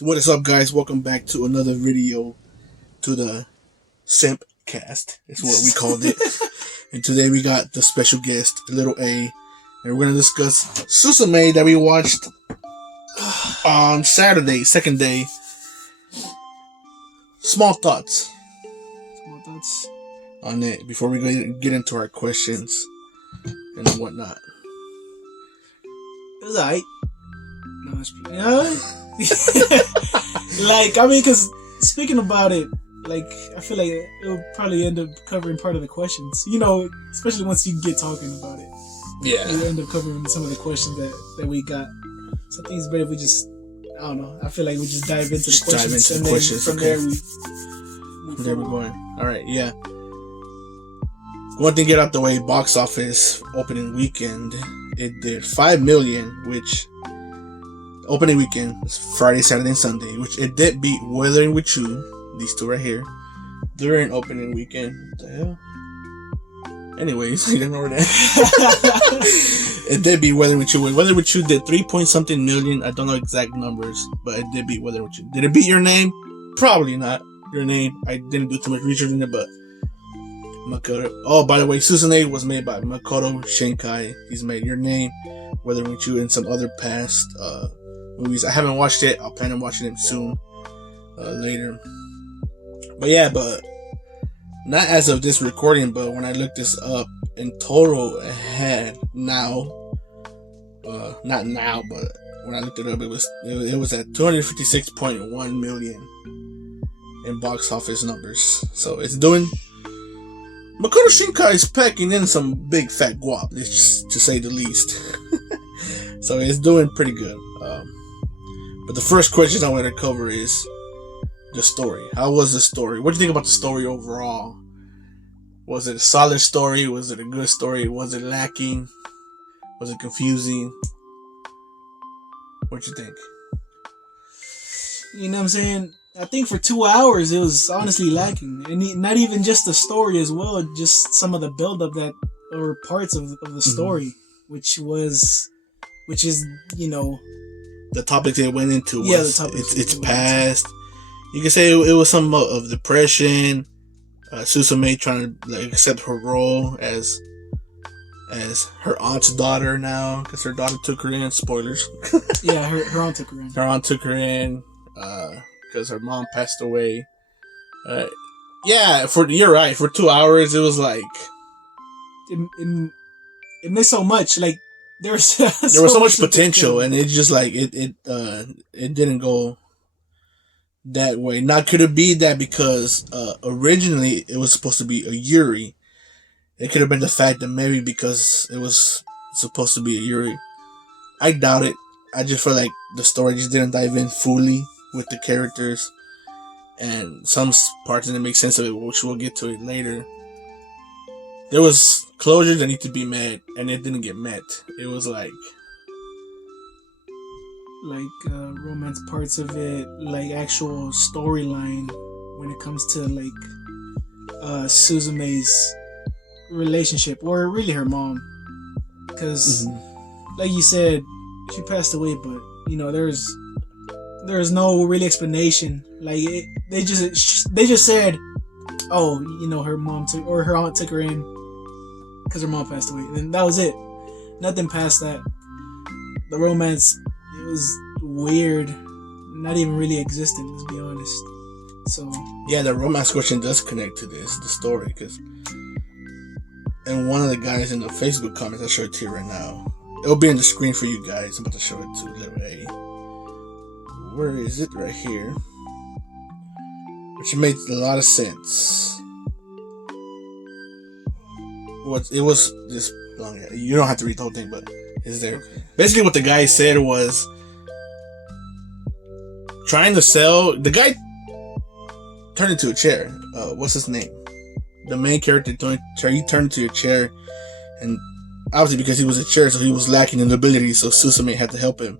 What is up, guys? Welcome back to another video to the Simp Cast. Is what we called it. And today we got the special guest, Little A, and we're gonna discuss Suzume that we watched on Saturday, second day. Small thoughts on it before we get into our questions and whatnot. It was alright. Because speaking about it, I feel like it'll probably end up covering part of the questions. Especially once you get talking about it. Yeah. It'll end up covering some of the questions that we got. So I think it's better if we just, I don't know. I feel like we just dive into the questions. From there we're going. Alright, yeah. One thing to get out the way, box office opening weekend, it did 5 million, which opening weekend is Friday, Saturday, and Sunday, which it did beat Weathering with You, these two right here, during opening weekend. What the hell? Anyways, you ignore that. It did beat Weathering with You. Weathering with You did 3 point something million. I don't know exact numbers, but it did beat Weathering with You. Did it beat Your Name? Probably not. Your Name, I didn't do too much research in it, but Makoto. Oh, by the way, Suzume was made by Makotoshinkai. He's made Your Name, Weathering with You, and some other past movies. I haven't watched it. I'll plan on watching it soon, later. But not as of this recording. But when I looked this up, in total, it had now, not now, but when I looked it up, it was at 256.1 million in box office numbers. So it's doing. Makoto Shinkai is packing in some big fat guap, to say the least. So it's doing pretty good. But the first question I want to cover is the story. How was the story? What do you think about the story overall? Was it a solid story? Was it a good story? Was it lacking? Was it confusing? What you think? You know what I'm saying? I think for 2 hours it was honestly lacking, and not even just the story as well, just some of the build-up that or parts of the story, which is the topic they went into. It's past. You can say it was some of depression. Suzume trying to accept her role as her aunt's daughter now, because her daughter took her in. Spoilers. Yeah, her aunt took her in. Her aunt took her in. Because her mom passed away. You're right. For 2 hours, it was like it missed so much. Like there was so much potential, and it just it didn't go that way. Not could it be that because originally it was supposed to be a Yuri. It could have been the fact that maybe because it was supposed to be a Yuri. I doubt it. I just feel like the story just didn't dive in fully with the characters, and some parts didn't make sense of it, which we'll get to it later. There was closure that need to be met, and it didn't get met. It was like romance parts of it, like actual storyline when it comes to Suzume's relationship, or really her mom, because like you said, she passed away, but there's no real explanation. They just said, oh, her mom her aunt took her in because her mom passed away, and that was it. Nothing past that. The romance, it was weird, not even really existent, let's be honest. So yeah, the romance question does connect to the story, because and one of the guys in the Facebook comments, I'll show it to you right now. It'll be on the screen for you guys. I'm about to show it to Little A. Where is it? Right here. Which made a lot of sense. It was this long. You don't have to read the whole thing, but it's there. Okay. Basically, what the guy said was trying to sell. The guy turned into a chair. What's his name? The main character he turned into a chair, and obviously because he was a chair, so he was lacking in ability. So Suzume had to help him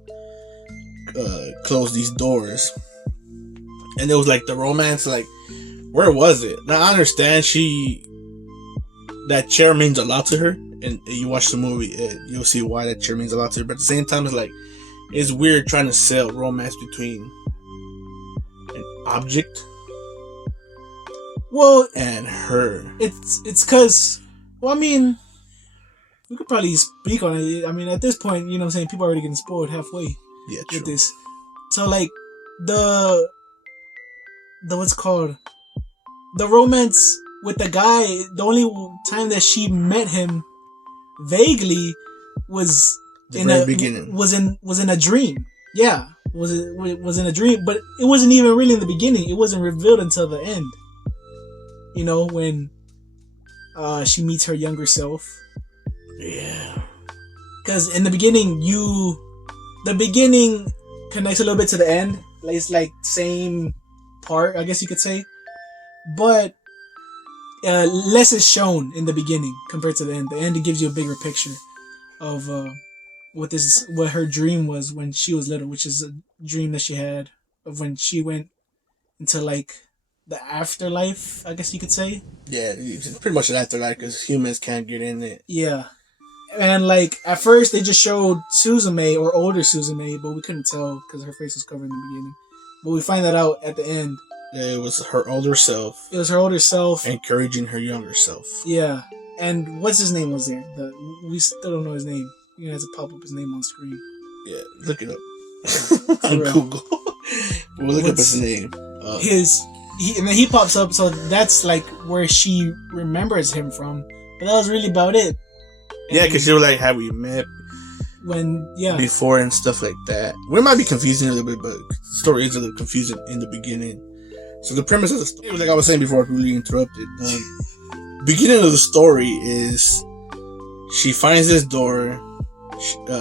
close these doors. And it was like the romance, where was it? Now I understand that chair means a lot to her, and you watch the movie, you'll see why that chair means a lot to her. But at the same time, it's weird trying to sell romance between object. Well, and her. It's because, well, I mean, we could probably speak on it. I mean, at this point, you know what I'm saying, people are already getting spoiled halfway. Yeah, true. With this. So, like, the what's it called? The romance with the guy, the only time that she met him vaguely was the very beginning. Was in a dream. Yeah. Was in a dream, but it wasn't even really in the beginning. It wasn't revealed until the end. You know, when she meets her younger self. Yeah. Because in the beginning, the beginning connects a little bit to the end. Like, it's like same part, I guess you could say. But less is shown in the beginning compared to the end. The end, it gives you a bigger picture of what her dream was when she was little, which is a dream that she had of when she went into like the afterlife, I guess you could say. Yeah, it's pretty much an afterlife because humans can't get in it. Yeah. And like at first they just showed Suzume or older Suzume, but we couldn't tell because her face was covered in the beginning. But we find that out at the end. It was her older self. It was her older self encouraging her younger self. Yeah. And what's his name was there? We still don't know his name. You have to pop up his name on screen. Yeah, look it up on Google. We'll look up his name. And then he pops up, so that's like where she remembers him from. But that was really about it. And yeah, because you were like, have we met before and stuff like that. We might be confusing a little bit, but the story is a little confusing in the beginning. So the premise of the story, like I was saying before I really interrupted, beginning of the story is she finds this door.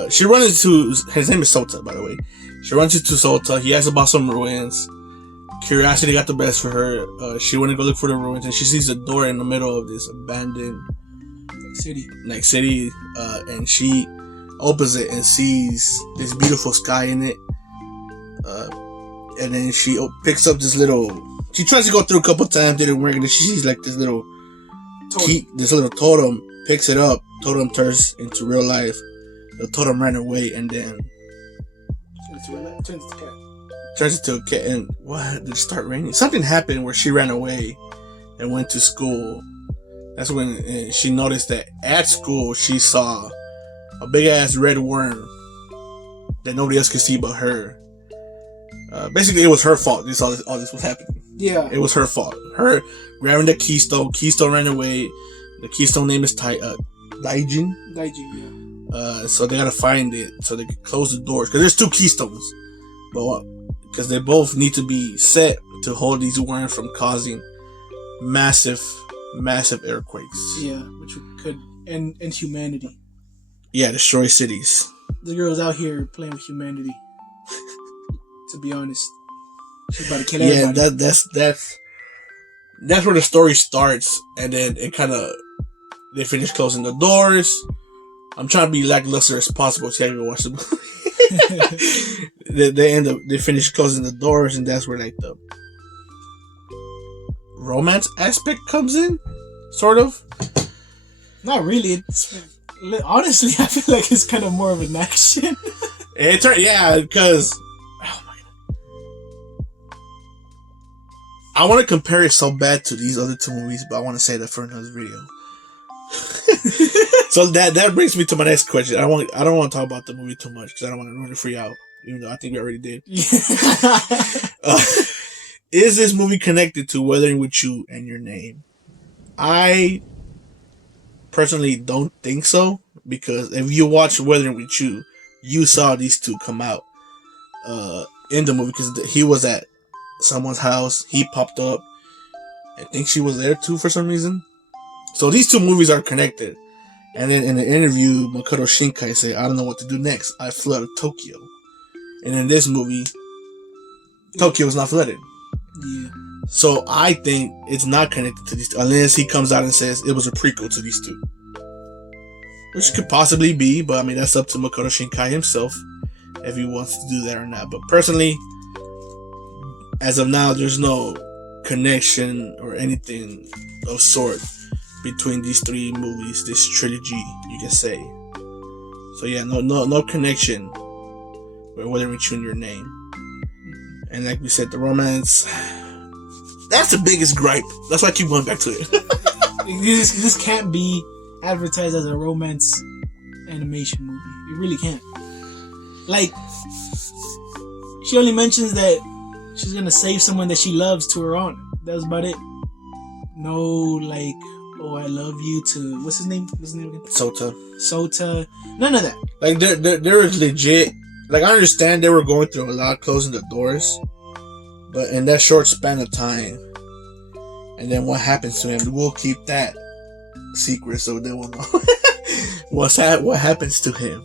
She runs into, his name is Sota, by the way. She runs into Sota. He asks about some ruins. Curiosity got the best for her. She went to go look for the ruins, and she sees a door in the middle of this abandoned city. And she opens it and sees this beautiful sky in it. And then she picks up this little. She tries to go through a couple times, didn't work, and then she sees like this little totem. Picks it up. Totem turns into real life. The totem ran away, and then turns into a cat. And what? Did it start raining? Something happened where she ran away and went to school. That's when she noticed that at school she saw a big ass red worm that nobody else could see but her. Basically, it was her fault. All this was happening. Yeah, it was her fault. Her grabbing the keystone. Keystone ran away. The keystone name is Daijin. Yeah. So they gotta find it so they can close the doors because there's two keystones, but because they both need to be set to hold these worms from causing massive earthquakes. Yeah, which could end humanity. Yeah, destroy cities. The girl's out here playing with humanity. To be honest, she's about to kill everybody. Yeah, that's where the story starts, and then it kind of they finish closing the doors. I'm trying to be lackluster as possible so I can go watch the movie. They finish closing the doors, and that's where like the romance aspect comes in, sort of. Not really. Honestly, I feel like it's kind of more of an action. Because oh my god, I want to compare it so bad to these other two movies, but I want to say that for another video. So that brings me to my next question. I don't want to talk about the movie too much because I don't want to ruin it for y'all, even though I think we already did. Is this movie connected to Weathering with You and Your Name? I personally don't think so, because if you watch Weathering with You, you saw these two come out in the movie because he was at someone's house. He popped up. I think she was there too for some reason. So these two movies are connected. And then in the interview, Makotoshinkai said, I don't know what to do next. I flooded Tokyo. And in this movie, Tokyo is not flooded. Yeah. So I think it's not connected to these two, unless he comes out and says it was a prequel to these two. Which could possibly be, but I mean, that's up to Makoto Shinkai himself if he wants to do that or not. But personally, as of now, there's no connection or anything of sort between these three movies, this trilogy, you can say. So yeah, no connection with Weathering with You and Your Name. And like we said, the romance. That's the biggest gripe. That's why I keep going back to it. This can't be advertised as a romance animation movie. It really can't. Like, she only mentions that she's gonna save someone that she loves to her aunt. That was about it. No, like, oh, I love you to what's his name? What's his name again? Sota. None of that. Like, there was legit. Like, I understand they were going through a lot, closing the doors, but in that short span of time, and then what happens to him, we'll keep that secret so they will know what happens to him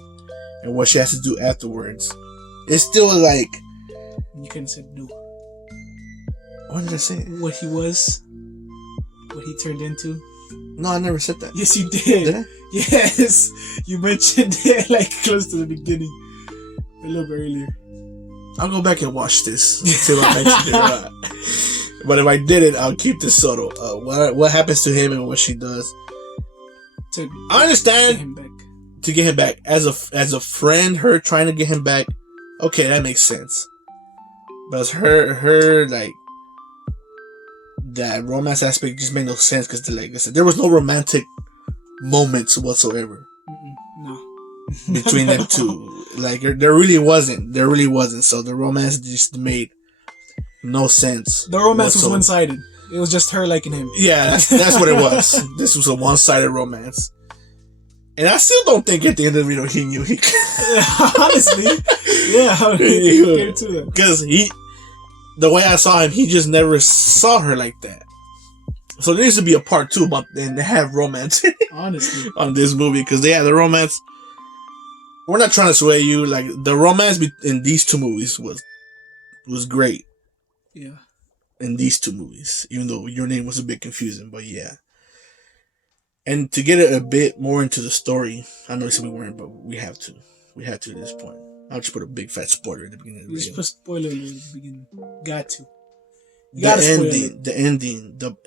and what she has to do afterwards. It's still like you couldn't say no. What did I say? What he was, what he turned into. No, I never said that. Yes, you did. Did I? Yes, you mentioned it like close to the beginning, a little bit earlier. I'll go back and watch this and see if I mentioned it or not. But if I didn't, I'll keep this subtle. What happens to him and what she does. I understand to get him back as a friend. Her trying to get him back, okay, that makes sense. But as her like that romance aspect just made no sense because, like I said, there was no romantic moments whatsoever. No. Between them two. Like, there really wasn't. So the romance just made no sense. The romance was one-sided. It was just her liking him. Yeah, that's what it was. This was a one-sided romance. And I still don't think at the end of the video he knew he honestly. Yeah, how did he get to that? Because the way I saw him, he just never saw her like that. So there needs to be a part 2 about and they have romance. Honestly. On this movie, because they had the romance. We're not trying to sway you. Like, the romance in these two movies was great. Yeah. In these two movies, even though Your Name was a bit confusing, but yeah. And to get it a bit more into the story, I know you said we weren't, but we have to. We have to at this point. I'll just put a big fat spoiler at the beginning of the video. Just put spoiler at the beginning. Got to. The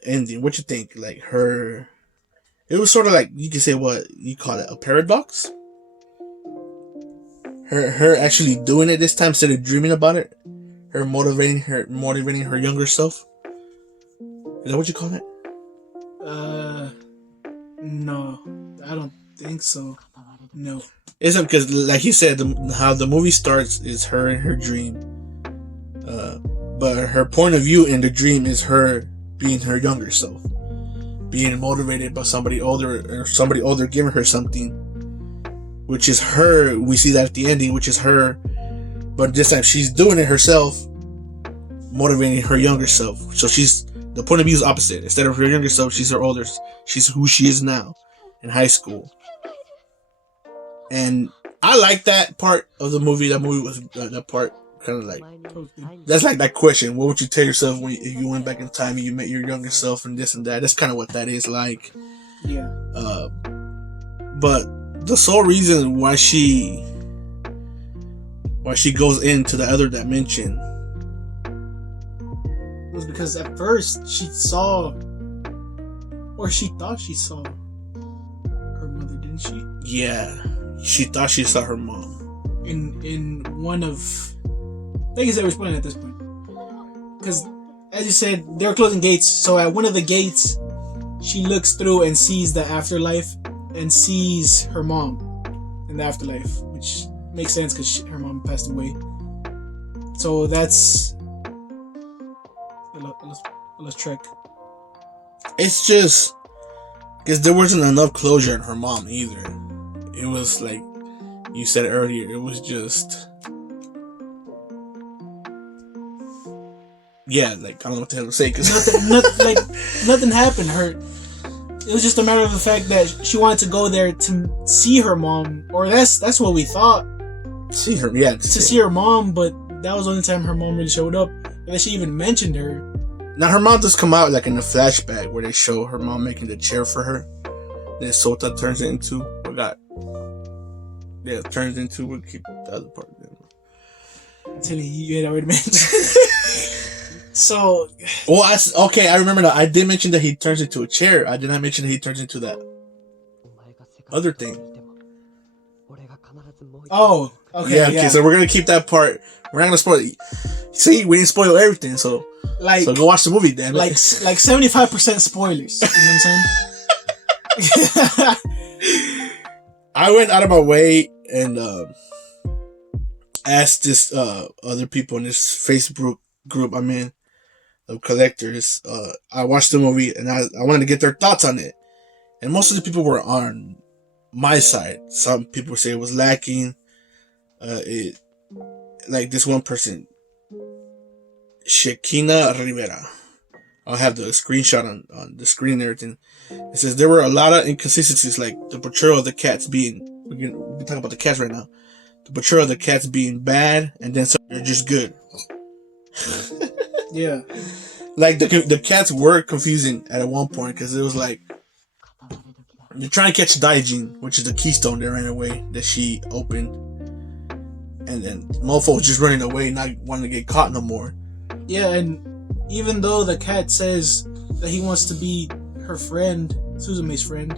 ending. What you think? Like, her. It was sort of like, you could say what you call it, a paradox. Her actually doing it this time instead of dreaming about it. Her motivating her younger self. Is that what you call it? No, I don't think so. No. Isn't, because like he said, how the movie starts is her in her dream. But her point of view in the dream is her being her younger self, being motivated by somebody older giving her something, which is her. We see that at the ending, which is her. But this time she's doing it herself, motivating her younger self. So the point of view is opposite. Instead of her younger self, she's her older. She's who she is now in high school. And I like that part of the movie. That movie was that part kind of like, that's like that question. What would you tell yourself if you went back in time and you met your younger self and this and that? That's kind of what that is like. Yeah. But the sole reason why she goes into the other dimension was because at first she saw, or she thought she saw her mother, didn't she? Yeah, she thought she saw her mom in one of, I think it's that we're explaining at this point, because as you said, they were closing gates. So at one of the gates, she looks through and sees the afterlife and sees her mom in the afterlife, which makes sense because her mom passed away. So that's let's track. It's just because there wasn't enough closure in her mom either. It was like you said earlier. It was just, yeah, like I don't know what the hell to say because nothing happened. It was just a matter of the fact that she wanted to go there to see her mom, or that's what we thought. See her, yeah, to see her mom, but that was the only time her mom really showed up. And then she even mentioned her. Now her mom does come out like in the flashback where they show her mom making the chair for her. Then Sota turns it into turns into, we'll keep the other part. I'm telling you had already mentioned. So, well, I remember that. I did mention that he turns into a chair. I did not mention that he turns into that other thing. Oh, Okay, yeah, okay. So we're gonna keep that part. We're not gonna spoil it. See, we didn't spoil everything, so go watch the movie, damn it. Like 75% spoilers. You know what I'm saying? I went out of my way and asked this other people in this Facebook group I'm in of collectors. I watched the movie and I wanted to get their thoughts on it. And most of the people were on my side. Some people say it was lacking. Like this one person, Shekina Rivera. I'll have the screenshot on the screen and everything. It says there were a lot of inconsistencies, like the portrayal of the cats being. We're talking about the cats right now. The portrayal of the cats being bad, and then some are just good. Yeah. Like the cats were confusing at one point because it was like you're trying to catch Daijin, which is the keystone that ran away that she opened, and then Mofo was just running away, not wanting to get caught no more. Yeah, and even though the cat says that he wants to be her friend, Suzume's friend,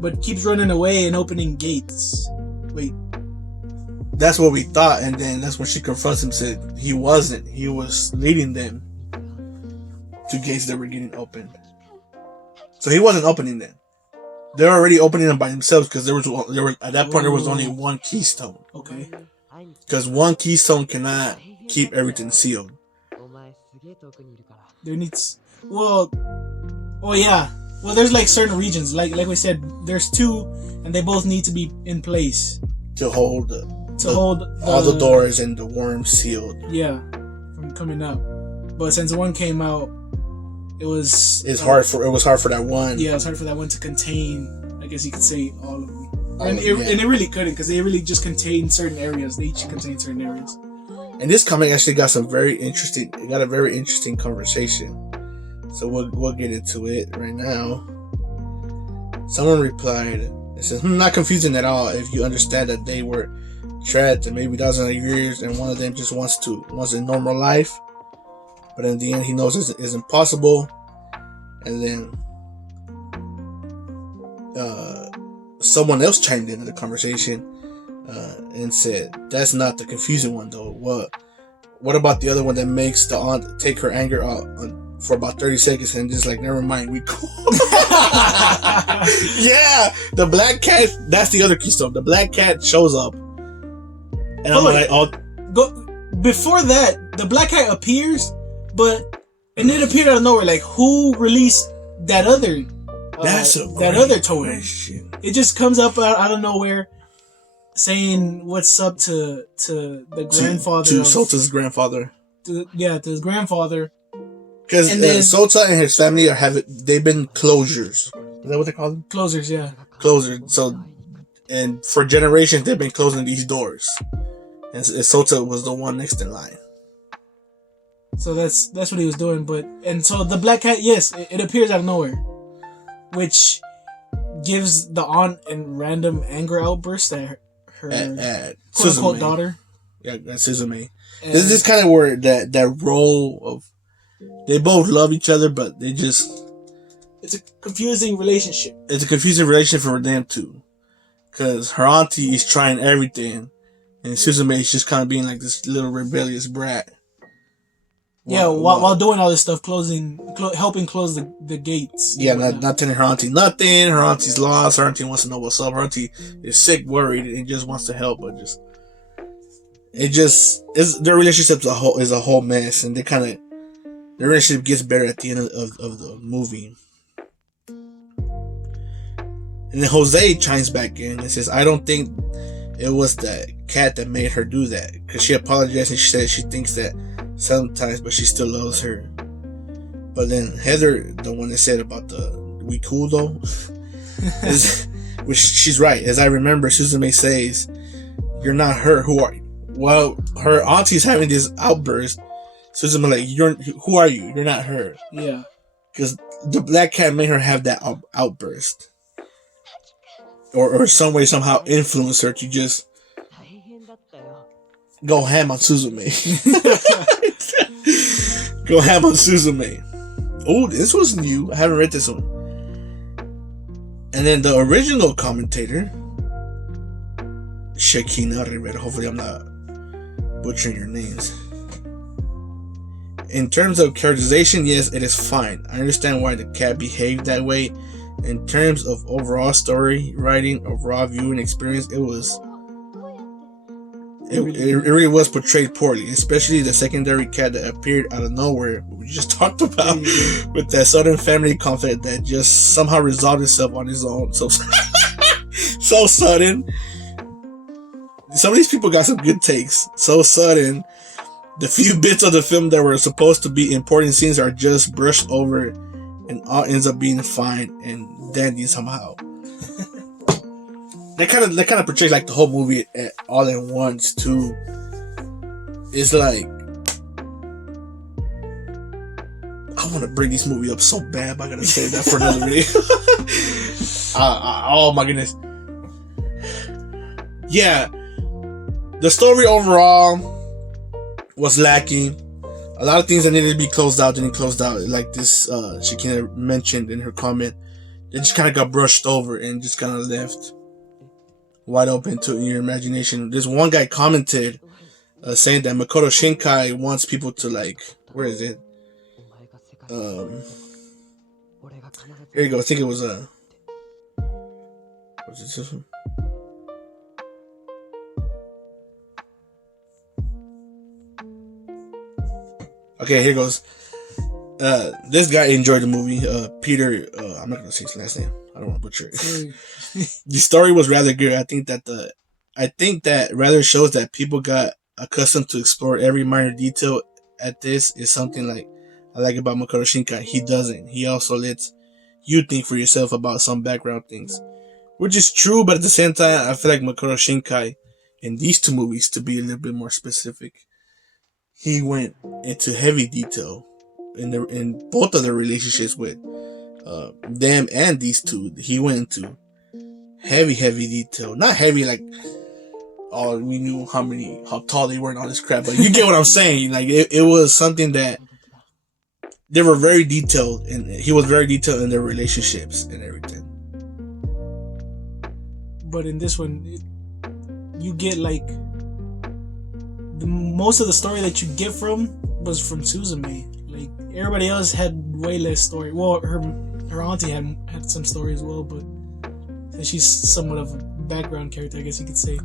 but keeps running away and opening gates. Wait. That's what we thought, and then that's when she confronts him, said he wasn't. He was leading them to gates that were getting opened. So he wasn't opening them. They're already opening them by themselves because there was at that point there was only one keystone. Okay. Because one keystone cannot keep everything sealed. There needs yeah. Well, there's like certain regions, like we said, there's two, and they both need to be in place to hold all the doors and the worms sealed. Yeah, from coming out. But since one came out, it was hard for that one. Yeah, it was hard for that one to contain. I guess you could say all of them, and it really couldn't because they really just contained certain areas. They each contained certain areas. And this comic actually got a very interesting conversation. So we'll get into it right now. Someone replied, it says, not confusing at all if you understand that they were trapped and maybe thousands of years and one of them just wants a normal life. But in the end he knows it's impossible. And then someone else chimed into the conversation and said, that's not the confusing one though. What about the other one that makes the aunt take her anger out for about 30 seconds and just like, never mind, we cool? Yeah, the black cat, that's the other keystone. The black cat shows up. And I'm like, before that, the black cat appears, and it appeared out of nowhere. Like, who released that other other totem? Question. It just comes up out of nowhere, saying what's up to the grandfather. To Sota's grandfather. To his grandfather. Because Sota and his family they've been closures. Is that what they call them? Closers, yeah. Closers. So, and for generations they've been closing these doors. And Sota was the one next in line. So that's what he was doing. And so the black cat, yes, it appears out of nowhere, which gives the aunt a random anger outburst at her quote unquote daughter. Yeah, that's Suzume. This is kind of where that role of they both love each other, but it's a confusing relationship. It's a confusing relationship for them two, because her auntie is trying everything, and Suzume is just kind of being like this little rebellious brat. While doing all this stuff, helping close the gates. Yeah, not telling her auntie nothing. Her auntie's lost. Her auntie wants to know what's up. Her auntie is sick, worried, and just wants to help, but their relationship is a whole mess, and their relationship gets better at the end of the movie. And then Jose chimes back in and says, I don't think it was the cat that made her do that, because she apologized and she said she thinks that sometimes, but she still loves her. But then Heather, the one that said about the we cool though, which she's right. As I remember, Suzume says, you're not her, who are you? Well, her auntie's having this outburst. Suzume like, who are you? You're not her. Yeah. Because the black cat made her have that outburst. Or some way, somehow influence her to just go ham on Suzume. Go ham on Suzume. Oh, this was new. I haven't read this one. And then the original commentator Shekina Rivera. Hopefully, I'm not butchering your names. In terms of characterization, yes, it is fine. I understand why the cat behaved that way. In terms of overall story writing, overall viewing experience, it really was portrayed poorly, especially the secondary cat that appeared out of nowhere, we just talked about, with that sudden family conflict that just somehow resolved itself on his own. So so sudden. Some of these people got some good takes. So sudden. The few bits of the film that were supposed to be important scenes are just brushed over, and all ends up being fine and dandy somehow. They kind of portrays like the whole movie all at once too. It's like, I want to bring this movie up so bad, but I gotta save that for another video. Oh my goodness. Yeah, the story overall was lacking. A lot of things that needed to be closed out didn't close out. Like this, Shekina mentioned in her comment, they just kind of got brushed over and just kind of left wide open to your imagination. This one guy commented saying that Makotoshinkai wants people to, like, where is it? Here you go. I think it was was it this one? Okay, here goes. This guy enjoyed the movie. Peter, I'm not gonna say his last name. I don't want to butcher it. The story was rather good. I think that rather shows that people got accustomed to explore every minor detail. At this is something like I like about Makoto Shinkai. He doesn't. He also lets you think for yourself about some background things, which is true. But at the same time, I feel like Makoto Shinkai in these two movies, to be a little bit more specific, he went into heavy detail in both of their relationships with them and these two. He went into heavy detail. Not heavy like, oh, we knew how tall they were and all this crap, but you get what I'm saying. Like it was something that they were very detailed, and he was very detailed in their relationships and everything. But in this one, you get like most of the story that you get was from Suzume. Like everybody else had way less story. Well, her auntie had some story as well, but since she's somewhat of a background character, I guess you could say,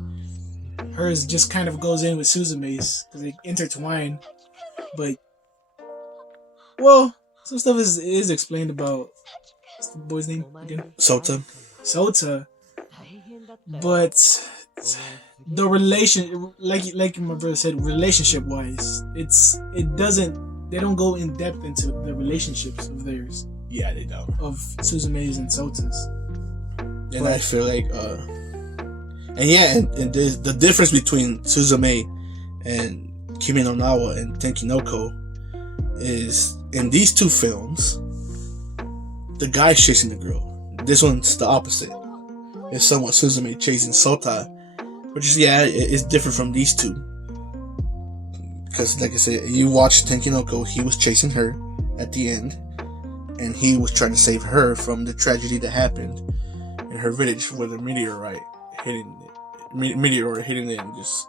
hers just kind of goes in with Suzume's because they intertwine. But well, some stuff is explained about, what's the boy's name again? Sota. But the relation, like my brother said, relationship wise, they don't go in depth into the relationships of theirs. Yeah, they don't. Of Suzume's and Sota's. And I feel like, and the difference between Suzume and Kimi No NaWa and tenkinoko is, in these two films, the guy's chasing the girl. This one's the opposite. It's somewhat Suzume chasing Sota, which is, it's different from these two. Because, like I said, you watch tenkinoko, he was chasing her at the end, and he was trying to save her from the tragedy that happened in her village with a meteor hitting it and just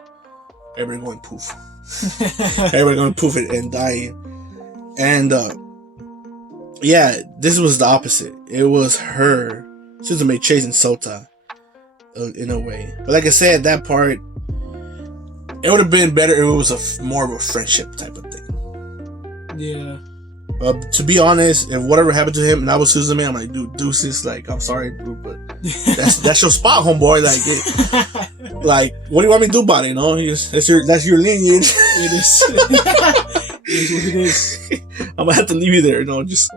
everybody going poof. Everybody going poof it and dying. And this was the opposite. It was her, Suzume, chasing Sota in a way. But like I said, that part, it would have been better if it was more of a friendship type of thing. Yeah. To be honest, if whatever happened to him and I was Suzume, I'm like, dude, deuces. Like, I'm sorry, bro, but that's your spot, homeboy. Like, like, what do you want me to do about it? You know, that's your lineage. It is. It is what it is. I'm gonna have to leave you there. You know, just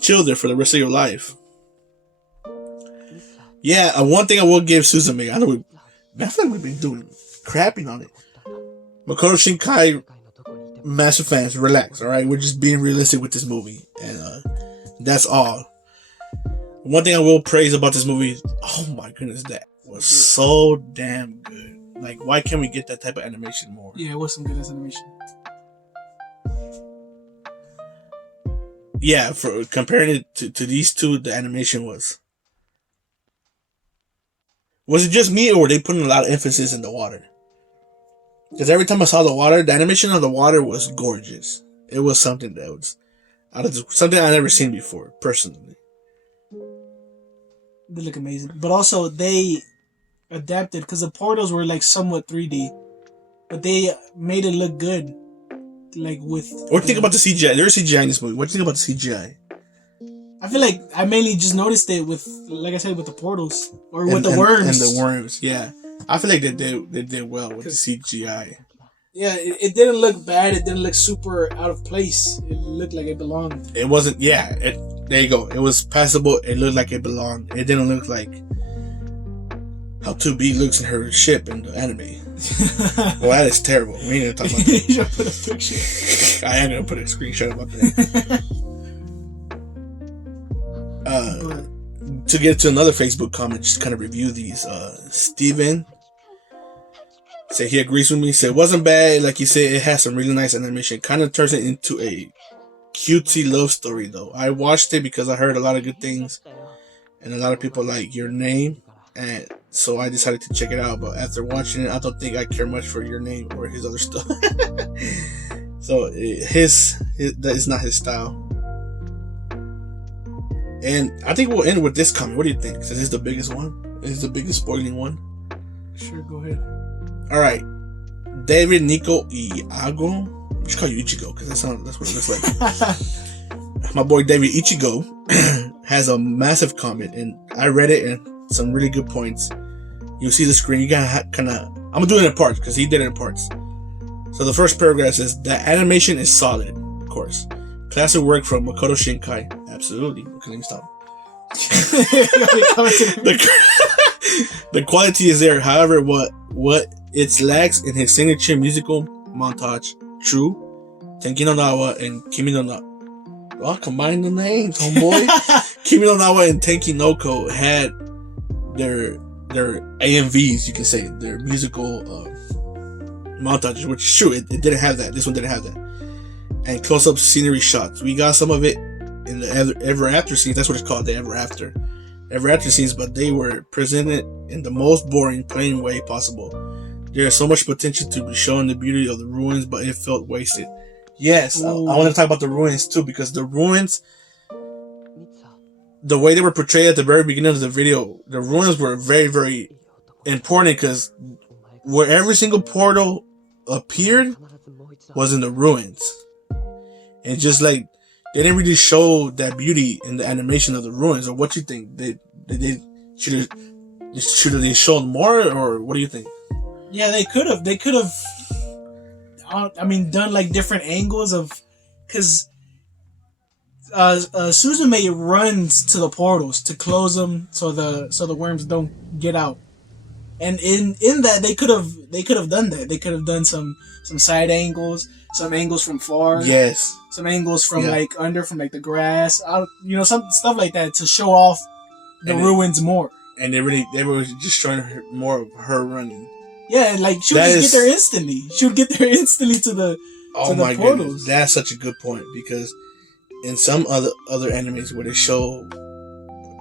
chill there for the rest of your life. Yeah, one thing I will give Suzume, I feel like we've been doing crapping on it. Makoto Shinkai, massive fans, relax, alright? We're just being realistic with this movie. And that's all. One thing I will praise about this movie, oh my goodness, that was so damn good. Like, why can't we get that type of animation more? Yeah, it was some good animation. Yeah, for comparing it to these two, the animation was Was it just me, or were they putting a lot of emphasis in the water? Because every time I saw the water, the animation of the water was gorgeous. It was something that was something I never seen before, personally. They look amazing, but also they adapted because the portals were like somewhat 3D, but they made it look good. Like with. What do you think about the CGI? There's CGI in this movie. What do you think about the CGI? I feel like I mainly just noticed it with, like I said, with the portals or with the worms. And the worms, yeah. I feel like they did well with the CGI. Yeah, it didn't look bad. It didn't look super out of place. It looked like it belonged. It wasn't. Yeah, there you go. It was passable. It looked like it belonged. It didn't look like how 2B looks in her ship in the anime. Well, that is terrible. We need to talk about that. You should put a picture. I am gonna put a screenshot about that. To get to another Facebook comment, just kind of review these. Steven said he agrees with me. Said it wasn't bad, like you said. It has some really nice animation. Kind of turns it into a cutesy love story, though. I watched it because I heard a lot of good things, and a lot of people like Your Name, and so I decided to check it out. But after watching it, I don't think I care much for Your Name or his other stuff. So that is not his style. And I think we'll end with this comment. What do you think? Since it's the biggest one, it's the biggest spoiling one. Sure, go ahead. All right, David Nico Iago. I should call you Ichigo because that's what it looks like. My boy David Ichigo has a massive comment, and I read it and some really good points. You'll see the screen. You gotta kind of. I'm gonna do it in parts because he did it in parts. So the first paragraph says the animation is solid, of course. Classic work from Makotoshinkai. Absolutely. Okay, let me stop. The quality is there. However, what it lacks in his signature musical montage, True, tenkinoko, and Kimi no NaWa. Oh, combine the names, homeboy. Kimi no NaWa and tenkinoko had their AMVs, you can say, their musical montages, which is true. It didn't have that. This one didn't have that. And close-up scenery shots. We got some of it in the ever after scenes. That's what it's called, the ever after scenes. But they were presented in the most boring, plain way possible. There is so much potential to be showing the beauty of the ruins, but it felt wasted. Yes, I want to talk about the ruins too, because the ruins, the way they were portrayed at the very beginning of the video, the ruins were very, very important because where every single portal appeared was in the ruins. And just like they didn't really show that beauty in the animation of the ruins, or what you think? They should have they shown more, or what do you think? Yeah, they could have. They could have. I mean, done like different angles of, because Suzume runs to the portals to close them so the worms don't get out. And in that they could have done that. They could have done some side angles, some angles from far. Yes. Some angles from like under, from like the grass, out, some stuff like that to show off the ruins more. And they were just showing her more of her running. Yeah, like she would just get there instantly. She would get there instantly to the portals. Goodness, that's such a good point, because in some other animes where they show,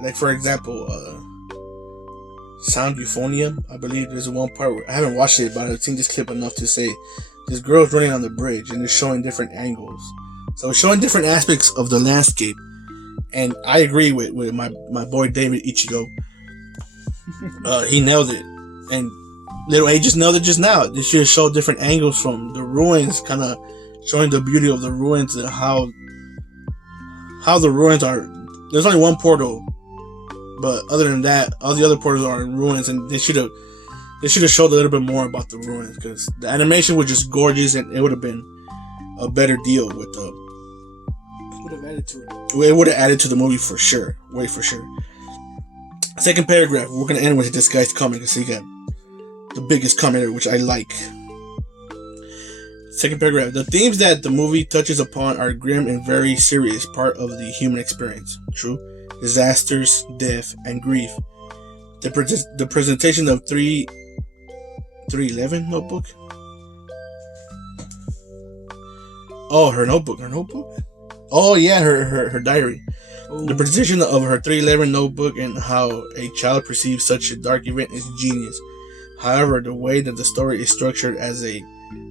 like for example, Sound Euphonium, I believe there's one part where I haven't watched it, but I've seen this clip enough to say this girl's running on the bridge and they're showing different angles. So it's showing different aspects of the landscape. And I agree with my boy David Ichigo. He nailed it. And Little A just nailed it just now. They should show different angles from the ruins, kind of showing the beauty of the ruins and how the ruins are. There's only one portal, but other than that, all the other portals are in ruins, and they should have showed a little bit more about the ruins, because the animation was just gorgeous, and it would have been a better deal with the. Would have added to it. It would have added to the movie for sure, way for sure. Second paragraph. We're gonna end with this guy's comment because he got the biggest commenter, which I like. Second paragraph. The themes that the movie touches upon are grim and very serious part of the human experience. True. Disasters, death, and grief. The presentation of 311 notebook. Oh, her notebook. Oh yeah, her diary. Ooh. The precision of her 311 notebook and how a child perceives such a dark event is genius. However, the way that the story is structured as a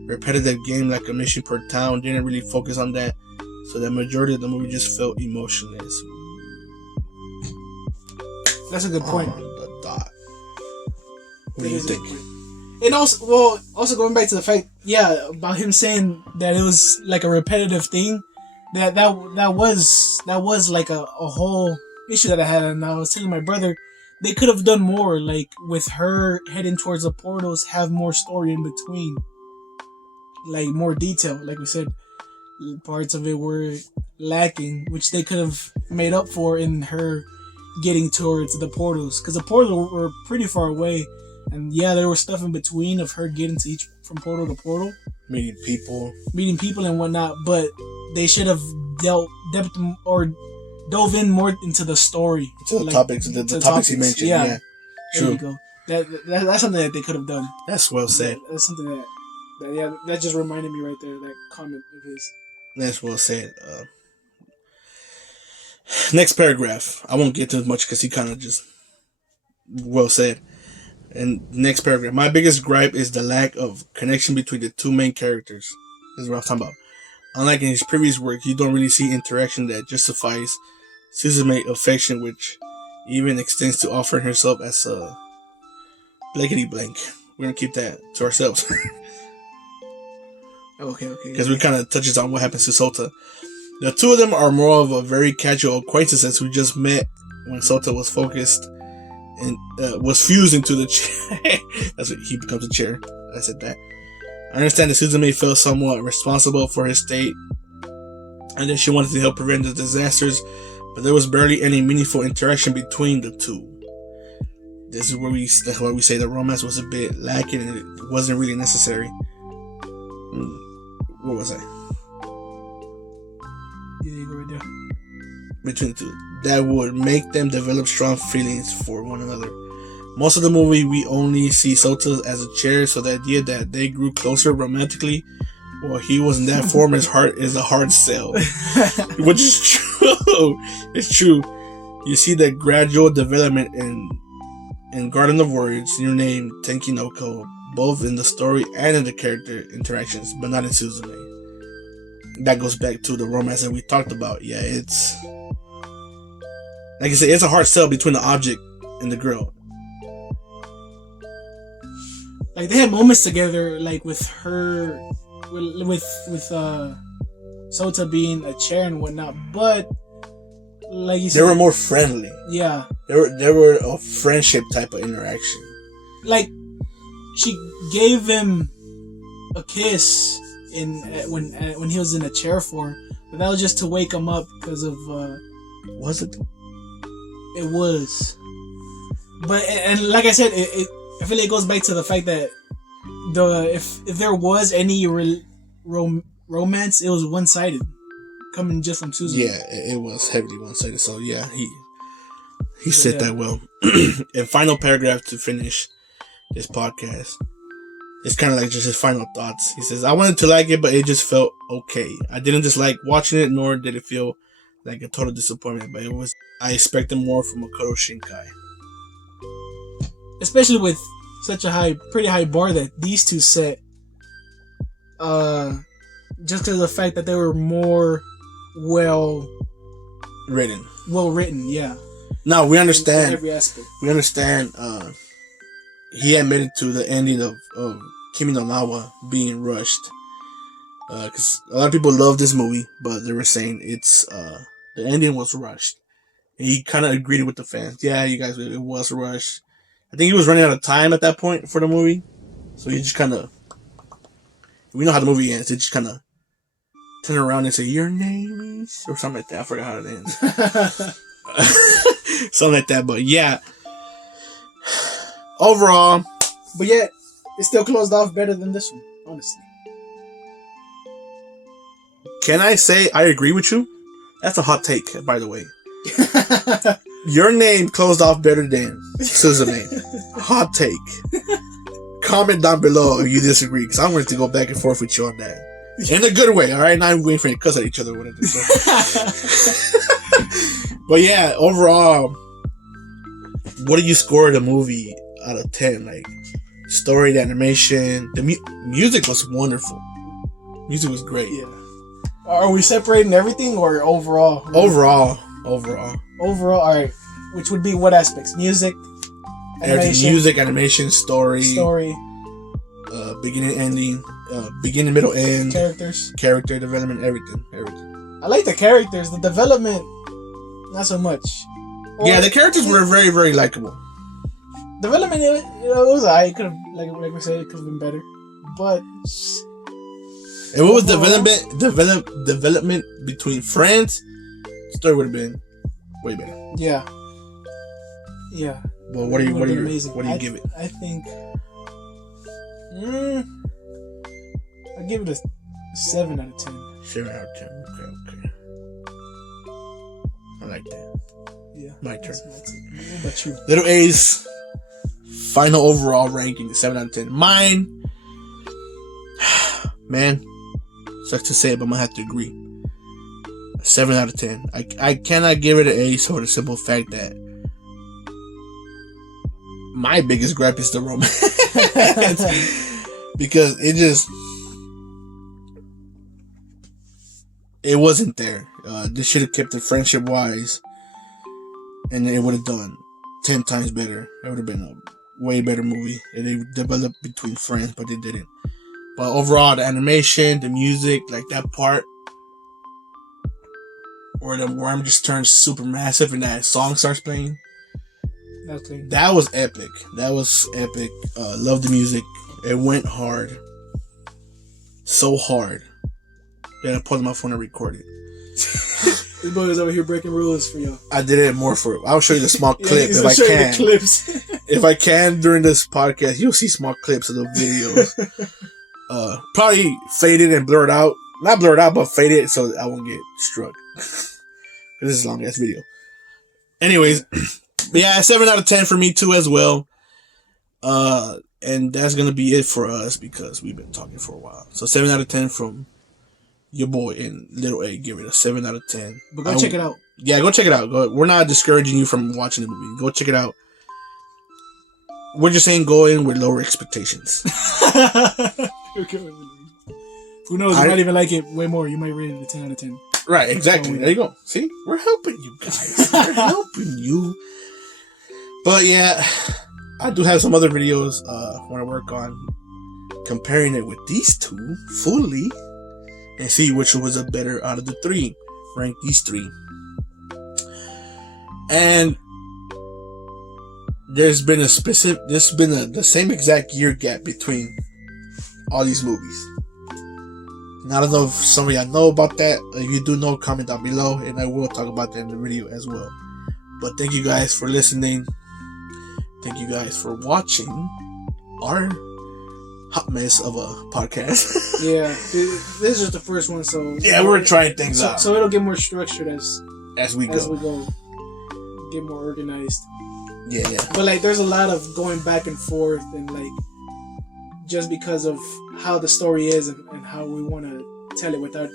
repetitive game like a mission per town didn't really focus on that, so the majority of the movie just felt emotionless. That's a good point. On the dot. What do you think? And also going back to the fact, about him saying that it was like a repetitive thing. That was like a whole issue that I had, and I was telling my brother they could have done more, like with her heading towards the portals, have more story in between, like more detail. Like we said, parts of it were lacking, which they could have made up for in her getting towards the portals, because the portals were pretty far away, and there was stuff in between of her getting to each from portal to portal, meeting people and whatnot. But they should have dove in more into the story, to the topics you mentioned. Yeah, true. There you go. That's something that they could have done. That's well said. That's something that just reminded me right there. That comment of his. That's well said. Next paragraph. I won't get to as much because he kind of just well said. And next paragraph. My biggest gripe is the lack of connection between the two main characters. This is what I'm talking about. Unlike in his previous work, you don't really see interaction that justifies Suzume affection, which even extends to offering herself as a blankety blank. We're gonna keep that to ourselves. Okay. Because we kind of touches on what happens to Sota. The two of them are more of a very casual acquaintances who just met when Sota was focused and was fused into the chair. That's what he becomes a chair. I said that. I understand that Suzume felt somewhat responsible for his state and that she wanted to help prevent the disasters, but there was barely any meaningful interaction between the two. That's why we say the romance was a bit lacking and it wasn't really necessary. What was I? Yeah, you go right there. Between the two. That would make them develop strong feelings for one another. Most of the movie, we only see Sota as a chair, so the idea that they grew closer romantically while he was in that form is a hard sell. Which is true. It's true. You see that gradual development in Garden of Words, Your Name, Tenkinoko, both in the story and in the character interactions, but not in Suzume. That goes back to the romance that we talked about. Yeah, it's... like I said, it's a hard sell between the object and the girl. Like, they had moments together, like with her, with Sota being a chair and whatnot, but like you said, they were more friendly. Yeah, they were a friendship type of interaction. Like, she gave him a kiss when he was in a chair form, but that was just to wake him up because of. Was it? It was, but and like I said, I feel like it goes back to the fact that if there was any romance, it was one-sided, coming just from Susan. Yeah, it was heavily one-sided. So yeah, he said that well. And final paragraph to finish this podcast. It's kind of like just his final thoughts. He says, "I wanted to like it, but it just felt okay. I didn't dislike watching it, nor did it feel like a total disappointment. But I expected more from makotoshinkai." Especially with such a pretty high bar that these two set. Just because of the fact that they were more well written, yeah. Now we understand. In every aspect. We understand. He admitted to the ending of Kimi No NaWa being rushed. Because a lot of people love this movie, but they were saying it's the ending was rushed. And he kind of agreed with the fans. Yeah, you guys, it was rushed. I think he was running out of time at that point for the movie, so he just kind of. We know how the movie ends. It just kind of turn around and say "Your name is" or something like that. I forgot how it ends. Something like that, but yeah. Overall, but yet it still closed off better than this one, honestly. Can I say I agree with you? That's a hot take, by the way. Your Name closed off better than Suzume. Hot take. Comment down below if you disagree, because I'm going to go back and forth with you on that. In a good way, alright? Not waiting for you to cuss at each other. But yeah, overall, what do you score the movie out of 10? Like, story, the animation, the music was wonderful. Music was great. Yeah. Are we separating everything or overall? Overall. Overall, all right. Which would be what aspects? Music, Everything. Music, animation, story, beginning, ending, beginning, middle, end, character development, everything. I like the characters. The development, not so much. Yeah, the characters were very, very likable. Development, it was alright. Could have, like we said, it could have been better. But and what was development between friends? The story would have been way better. Yeah. Well, what do you give it? I think I give it a 7 out of 10. 7 out of 10. Okay. I like that. Yeah. My turn. What about you? Little A's final overall ranking is 7 out of 10. Mine, man, sucks to say it, but I'm gonna have to agree. 7 out of 10. I cannot give it an A for the simple fact that my biggest gripe is the romance. Because it wasn't there. They should have kept it friendship wise, and it would have done 10 times better. It would have been a way better movie. And they developed between friends, but they didn't. But overall, the animation, the music, like that part where the worm just turns super massive and that song starts playing. Okay. That was epic. Love the music. It went hard. So hard that I pulled my phone and recorded. This boy is over here breaking rules for y'all. I did it more for. I'll show you the small clip if I can. The clips. If I can during this podcast, you'll see small clips of the videos. Probably faded and blurred out. Not blurred out, but faded so I won't get struck. This is a long ass video. Anyways, yeah, 7 out of 10 for me too as well. And that's gonna be it for us because we've been talking for a while. So 7 out of 10 from your boy and Little A. Give it a 7 out of 10. But go check it out. Yeah, go check it out. We're not discouraging you from watching the movie. Go check it out. We're just saying go in with lower expectations. Who knows? You might even like it way more. You might rate it a 10 out of 10. Right, exactly. There you go. See? We're helping you guys. We're helping you. But yeah, I do have some other videos I want to work on comparing it with these two fully and see which was a better out of the three. Rank these three. And the same exact year gap between all these movies. And I don't know if some of y'all know about that. If you do know, comment down below, and I will talk about that in the video as well. But thank you guys for listening. Thank you guys for watching our hot mess of a podcast. Yeah, this is just the first one, so yeah, we're trying things out. So it'll get more structured as we go. Get more organized. Yeah. But like, there's a lot of going back and forth, and like, just because of how the story is and how we want to tell it without,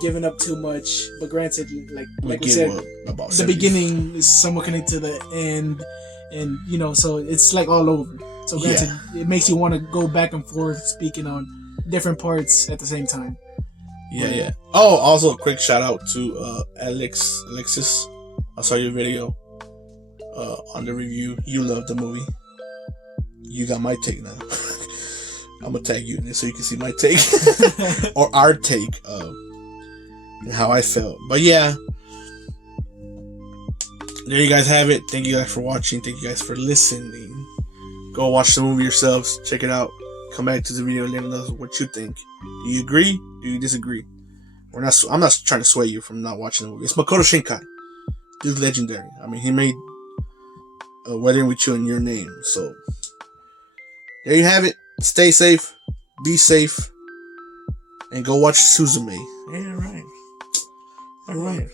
giving up too much. But granted, like we said, the beginning is somewhat connected to the end, and so it's like all over. So granted, It makes you want to go back and forth speaking on different parts at the same time. Yeah. Oh, also a quick shout out to Alexis. I saw your video on the review. You loved the movie. You got my take now. I'm gonna tag you in this so you can see my take or our take of how I felt. But yeah, there you guys have it. Thank you guys for watching. Thank you guys for listening. Go watch the movie yourselves. Check it out. Come back to the video and let me know what you think. Do you agree? Do you disagree? I'm not trying to sway you from not watching the movie. It's Makotoshinkai. Dude's legendary. I mean, he made a Wedding with You and Your Name. So there you have it. Stay safe. Be safe. And go watch Suzume. Yeah, right. All right.